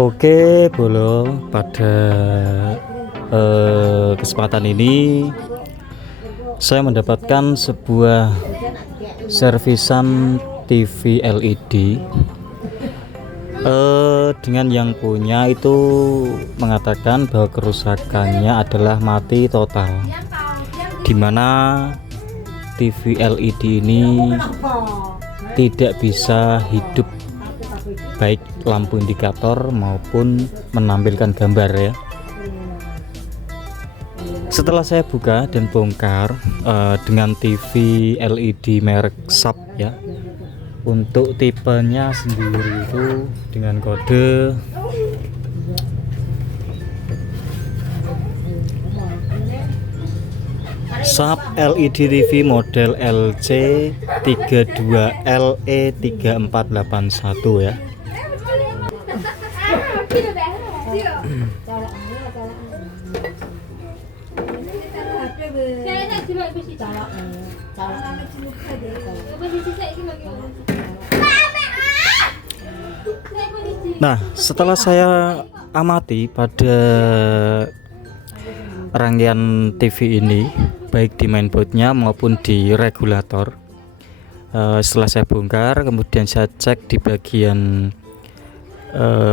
Oke, Bolo, pada kesempatan ini saya mendapatkan sebuah servisan TV LED dengan yang punya itu mengatakan bahwa kerusakannya adalah mati total, dimana TV LED ini tidak bisa hidup, baik lampu indikator maupun menampilkan gambar ya. Setelah saya buka dan bongkar dengan TV LED merek Sharp ya, untuk tipenya sendiri itu dengan kode Sharp LED TV model LC 32LE3481 ya. Nah, setelah saya amati pada rangkaian TV ini, baik di mainboardnya maupun di regulator, setelah saya bongkar kemudian saya cek di bagian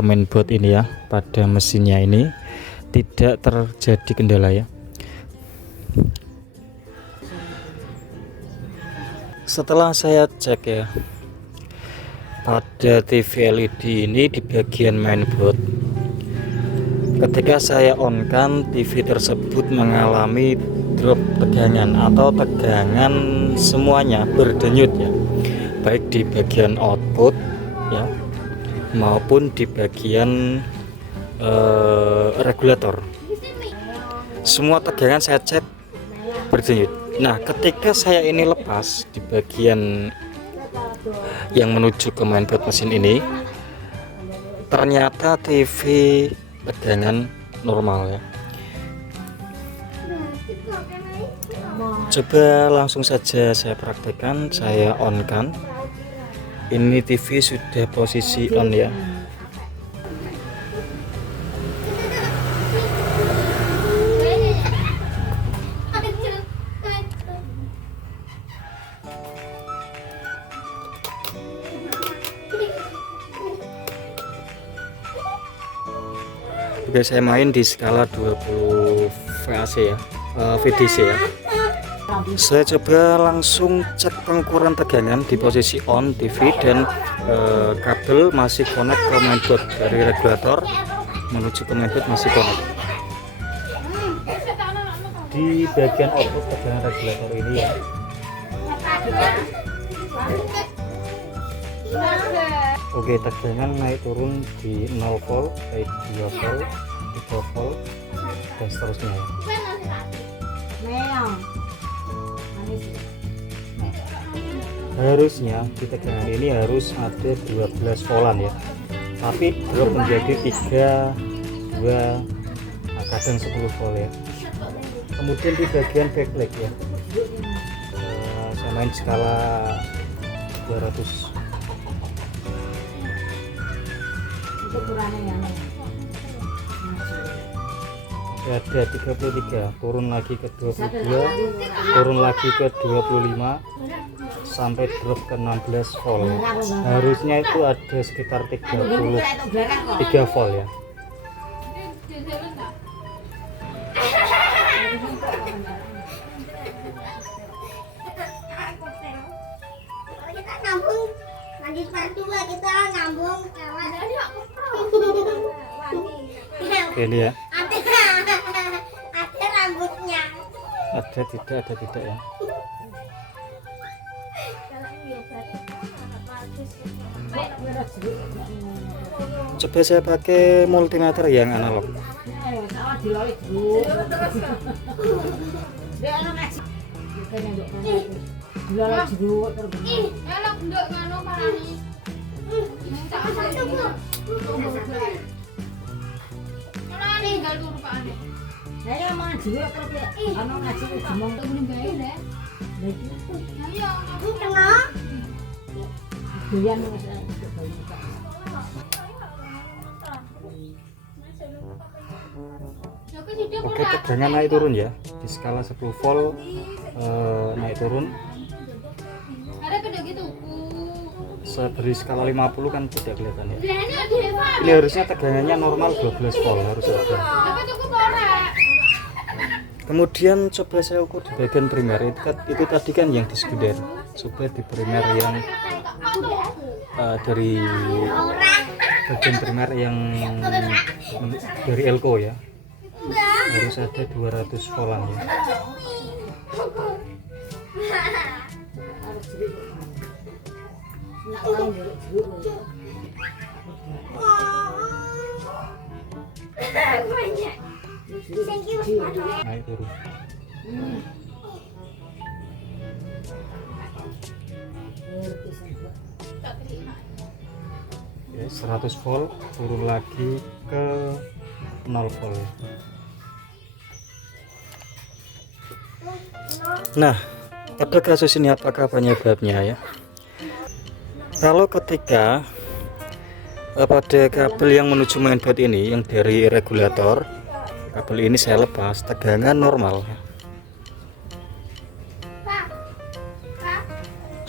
mainboard ini ya, pada mesinnya ini tidak terjadi kendala ya. Setelah saya cek ya, pada TV LED ini di bagian mainboard, ketika saya on kan TV tersebut mengalami drop tegangan atau tegangan semuanya berdenyut ya, baik di bagian output ya maupun di bagian regulator. Semua tegangan saya cek berdenyut. Nah, ketika saya ini lepas di bagian yang menuju ke mainboard mesin ini, ternyata TV tegangan normal ya. Coba langsung saja saya praktekkan, saya on kan. Ini TV sudah posisi on ya. Juga saya main di skala 20 VAC ya, VDC ya. Saya coba langsung cek pengukuran tegangan di posisi on TV dan kabel masih connect ke mainboard, dari regulator menuju ke mainboard masih connect. Di bagian output tegangan regulator ini ya, oke, tegangan naik turun di 0 volt, baik 2 volt, 3 volt dan seterusnya ya. Harusnya di tegangan ini harus ada 12 voltan ya, tapi drop menjadi 3, 2, kadang 10 volt ya. Kemudian di bagian backlight ya, saya main skala 200. Ada 33, turun lagi ke 22, turun lagi ke 25, sampai drop ke 16 volt. Harusnya itu ada sekitar 33 volt ya. Kita nambung lanjut part 2, kita nambung Ini ya, ada rambutnya, ada tidak ya. Coba saya pakai multimeter yang analog. Saya mau ngaji terus ya. Ana ngaji ngomong nggae le. Lha iki. Ayo, aku tengah. Doyan wis untuk bayi. Oke, tegangan naik turun ya di skala 10 volt, naik turun. Saya beri skala 50 kan tidak kelihatan ya. Ini harusnya tegangannya normal 12 volt harus ada. Kemudian coba saya ukur di bagian primer, itu tadi kan yang di sekunder. Coba di primer yang dari bagian primer yang dari elko ya, harus ada 200 voltan ya. Naik turun. Ya, 100 volt turun lagi ke 0 volt. Nah, pada kasus ini apakah penyebabnya ya? Kalau ketika pada kabel yang menuju mainboard ini yang dari regulator, kabel ini saya lepas, tegangan normal ya.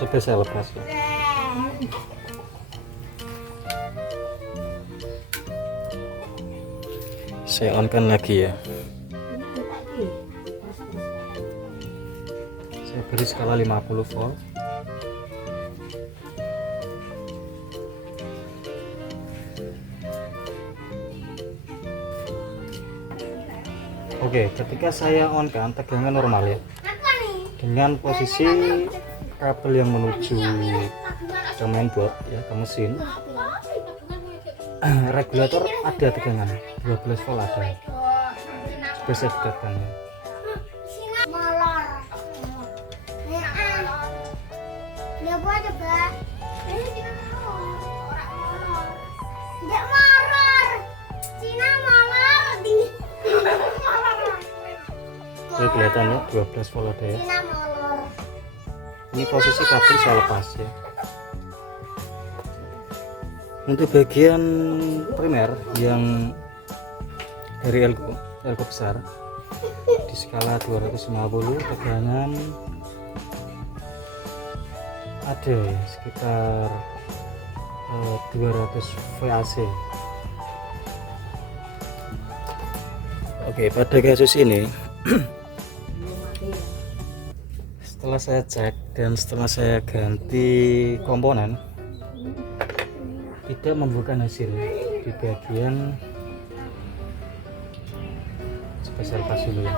Coba saya lepas ya. Saya on kan lagi ya. Saya beri skala 50 volt. Oke, ketika saya on kan tegangan normal ya. Dengan posisi kabel yang menuju ke mainboard ya, ke mesin, regulator ada tegangan 12 volt ada. Coba saya dekatkan ya. Oke, kelihatan ya 12 volt ada ya. Ini posisi kabel saya lepas ya. Untuk bagian primer yang dari elko besar di skala 250, tegangan ada ya, sekitar 200 VAC. Oke, pada kasus ini setelah saya cek dan setelah saya ganti komponen, tidak membuahkan hasil di bagian. Coba saya lepas dulu ya.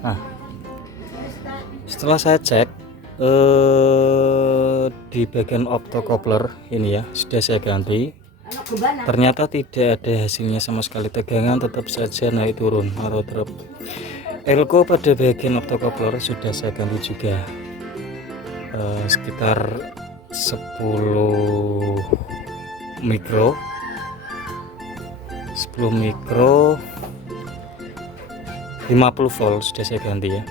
Nah, setelah saya cek di bagian optocoupler ini ya, sudah saya ganti, ternyata tidak ada hasilnya sama sekali, tegangan tetap saja naik turun atau drop. Elko pada bagian optocoupler sudah saya ganti juga, sekitar 10 mikro 50 volt sudah saya ganti ya.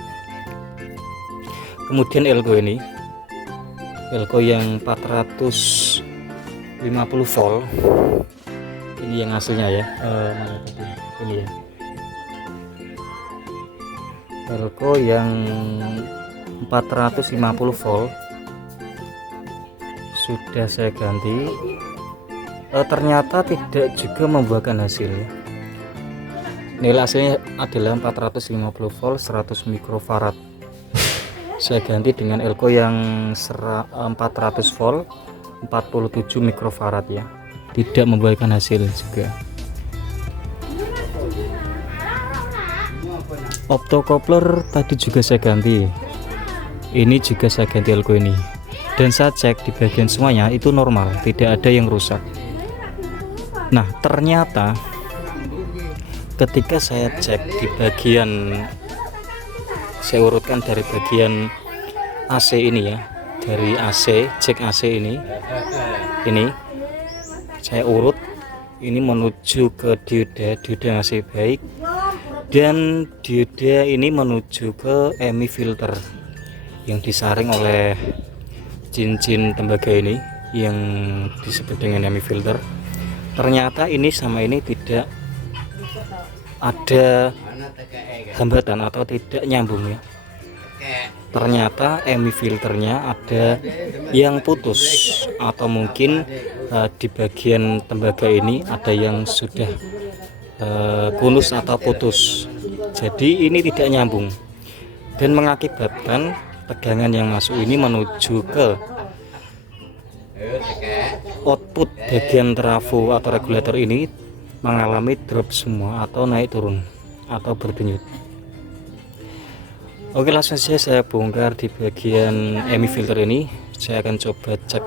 Kemudian elko ini, elko yang 450 volt ini yang hasilnya ya, mana tadi ini ya, elko yang 450 volt sudah saya ganti, ternyata tidak juga membuahkan hasil ya. Nilai hasilnya adalah 450 volt 100 mikrofarad. Saya ganti dengan elko yang 400 volt 47 mikrofarad ya, tidak membuahkan hasil juga. Optocoupler tadi juga saya ganti, ini juga saya ganti elko ini, dan saya cek di bagian semuanya itu normal, tidak ada yang rusak. Nah, ternyata ketika saya cek di bagian, saya urutkan dari bagian AC ini ya, dari AC, cek AC ini saya urut ini menuju ke dioda masih baik, dan dioda ini menuju ke EMI filter yang disaring oleh cincin tembaga ini yang disebut dengan EMI filter. Ternyata ini sama ini tidak ada hambatan atau tidak nyambung ya. Ternyata EMI filternya ada yang putus, atau mungkin di bagian tembaga ini ada yang sudah kunus atau putus. Jadi ini tidak nyambung dan mengakibatkan tegangan yang masuk ini menuju ke output bagian trafo atau regulator ini mengalami drop semua atau naik turun atau berdenyut. Oke, langsung saja saya bongkar di bagian EMI filter ini. Saya akan coba cek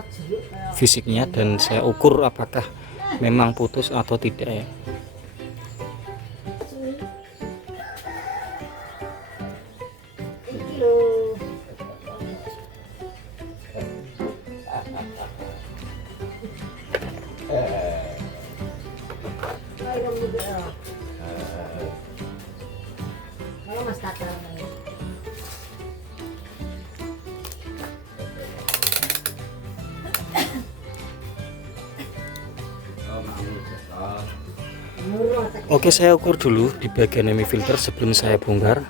fisiknya dan saya ukur apakah memang putus atau tidak ya. Oke, saya ukur dulu di bagian EMI filter sebelum saya bongkar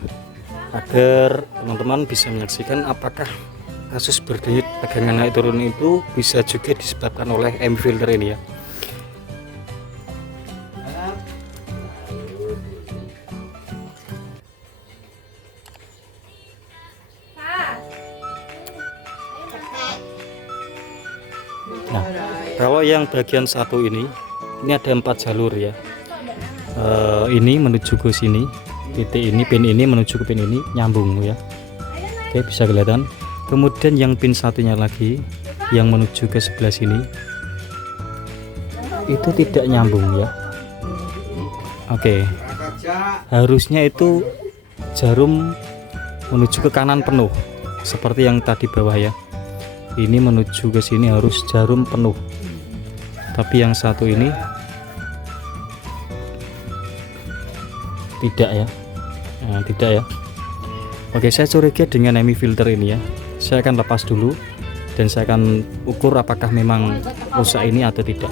agar teman-teman bisa menyaksikan apakah kasus berdenyut tegangan naik turun itu bisa juga disebabkan oleh EMI filter ini ya. Nah, kalau yang bagian satu ini ada 4 jalur ya. Ini menuju ke sini, titik ini, pin ini menuju ke pin ini, nyambung ya. Oke, bisa kelihatan. Kemudian yang pin satunya lagi yang menuju ke sebelah sini itu tidak nyambung ya. Oke, harusnya itu jarum menuju ke kanan penuh seperti yang tadi bawah ya. Ini menuju ke sini harus jarum penuh, tapi yang satu ini tidak ya. Tidak ya. Oke, saya curiga dengan EMI filter ini ya. Saya akan lepas dulu dan saya akan ukur apakah memang rusak ini atau tidak.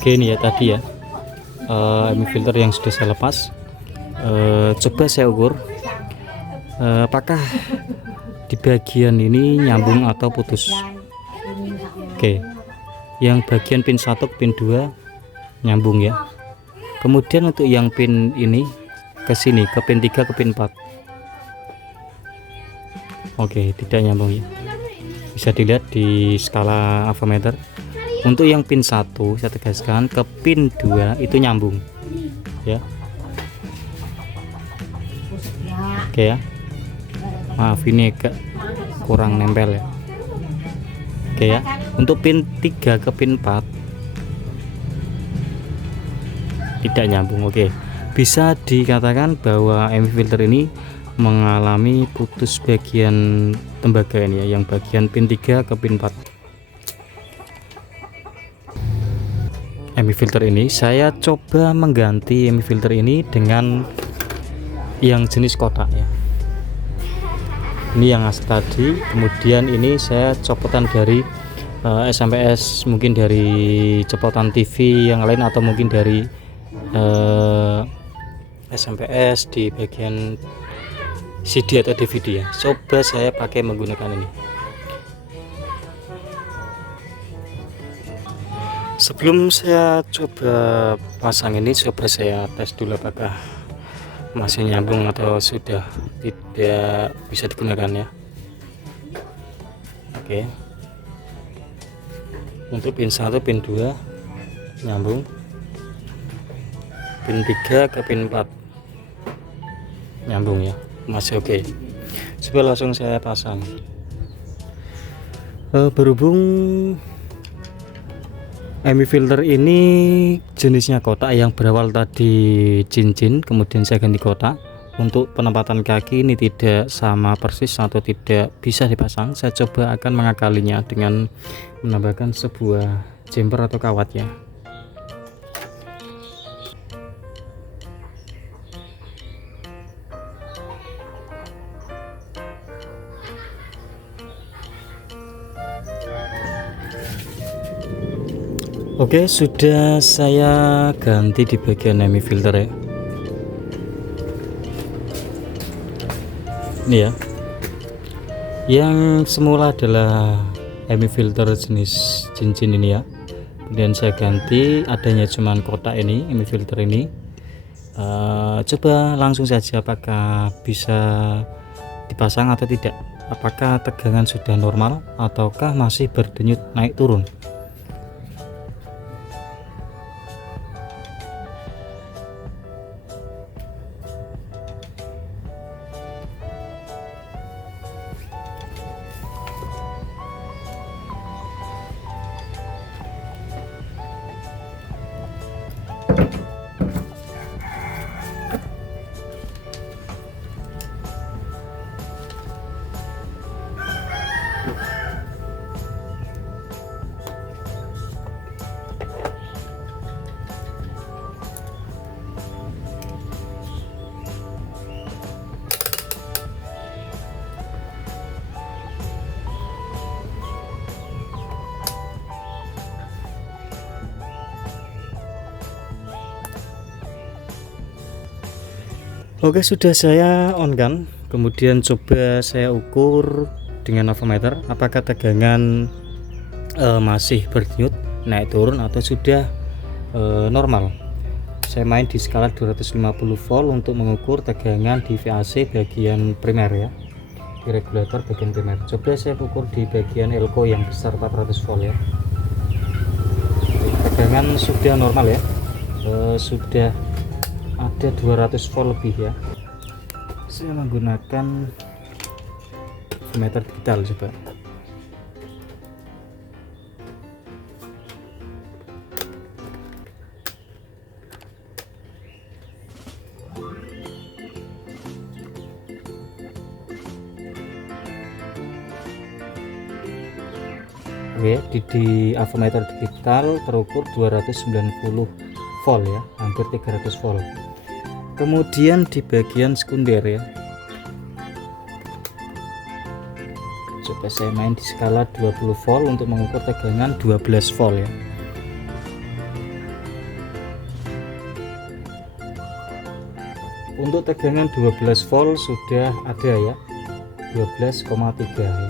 Oke, ini ya tadi ya EMI filter yang sudah saya lepas. Coba saya ukur apakah di bagian ini nyambung atau putus. Oke, yang bagian pin 1 ke pin 2 nyambung ya. Kemudian untuk yang pin ini ke sini, ke pin 3 ke pin 4, oke, tidak nyambung ya. Bisa dilihat di skala avometer. Untuk yang pin 1 saya tegaskan, ke pin 2 itu nyambung ya. Oke ya, maaf ini agak kurang nempel ya. Oke ya, untuk pin 3 ke pin 4 tidak nyambung. Oke, bisa dikatakan bahwa EMI filter ini mengalami putus bagian tembaga ini ya, yang bagian pin 3 ke pin 4. EMI filter ini saya coba mengganti EMI filter ini dengan yang jenis kotak ya. Ini yang asli tadi, kemudian ini saya copotan dari SMPS, mungkin dari copotan TV yang lain atau mungkin dari SMPS di bagian CD atau DVD ya. Coba saya pakai menggunakan ini. Sebelum saya coba pasang ini, coba saya tes dulu apakah masih nyambung atau sudah tidak bisa digunakan ya. Oke. Untuk pin 1 pin 2 nyambung, pin 3 ke pin 4 nyambung ya, masih oke. Coba langsung saya pasang. Berhubung MI filter ini jenisnya kotak, yang berawal tadi cincin kemudian saya ganti kotak. Untuk penempatan kaki ini tidak sama persis atau tidak bisa dipasang. Saya coba akan mengakalinya dengan menambahkan sebuah jumper atau kawat ya. Oke, sudah saya ganti di bagian MI filter ya. Ini ya, yang semula adalah MI filter jenis cincin ini ya, kemudian saya ganti, adanya cuman kotak ini MI filter ini. Coba langsung saja apakah bisa dipasang atau tidak, apakah tegangan sudah normal ataukah masih berdenyut naik turun. Oke, sudah saya on kan, kemudian coba saya ukur dengan avometer apakah tegangan masih berdenyut naik turun atau sudah normal. Saya main di skala 250 volt untuk mengukur tegangan di VAC bagian primer ya, di regulator bagian primer. Coba saya ukur di bagian elko yang besar 400 volt ya. Tegangan sudah normal ya, sudah ada 200 volt lebih ya. Saya menggunakan meter digital coba. Oke, di avometer digital terukur 290 volt ya, hampir 300 volt. Kemudian di bagian sekunder ya, coba saya main di skala 20 volt untuk mengukur tegangan 12 volt ya. Untuk tegangan 12 volt sudah ada ya, 12,3 ya.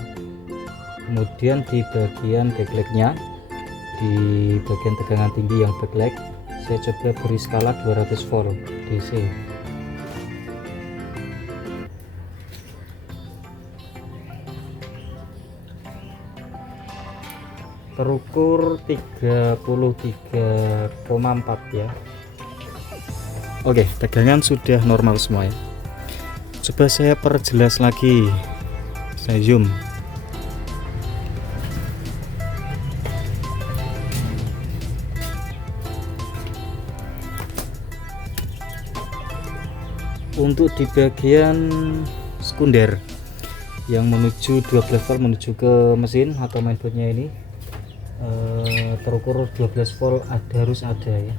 Kemudian di bagian backlightnya, di bagian tegangan tinggi yang backlight, saya coba beri skala 200 volt DC. Terukur 33,4 ya. Oke, tegangan sudah normal semua ya. Coba saya perjelas lagi, saya zoom. Untuk di bagian sekunder yang menuju 12 volt menuju ke mesin atau mainboardnya ini, terukur 12 volt harus ada ya.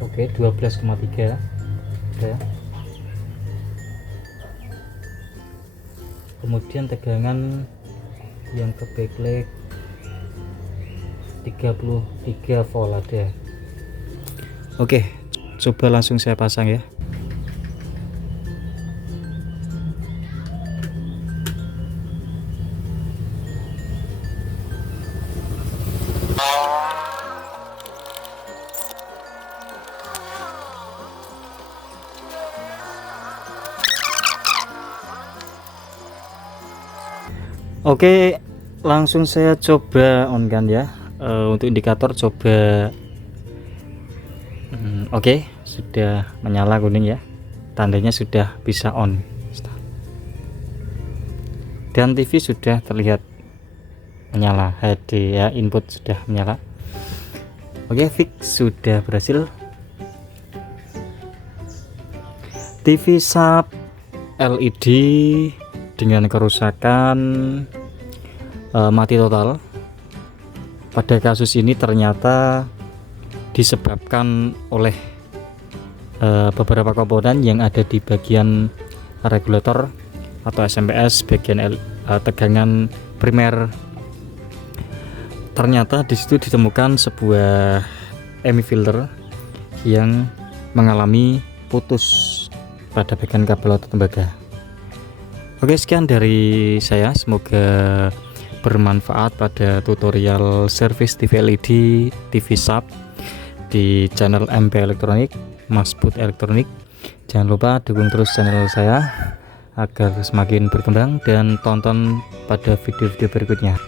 Oke, 12,3 ya. Kemudian tegangan yang ke backlight 33 volt ada. Oke, coba langsung saya pasang ya. Oke, langsung saya coba on kan ya. Untuk indikator coba. Oke, sudah menyala kuning ya, tandanya sudah bisa on. Dan TV sudah terlihat menyala HD ya, input sudah menyala. Oke, fix sudah berhasil. TV sub LED dengan kerusakan mati total. Pada kasus ini ternyata disebabkan oleh beberapa komponen yang ada di bagian regulator atau SMPS bagian tegangan primer. Ternyata di situ ditemukan sebuah EMI filter yang mengalami putus pada bagian kabel atau tembaga. Oke, sekian dari saya, semoga bermanfaat pada tutorial service TV LED TV sub di channel MP Elektronik, Mas Bud Elektronik. Jangan lupa dukung terus channel saya agar semakin berkembang dan tonton pada video-video berikutnya.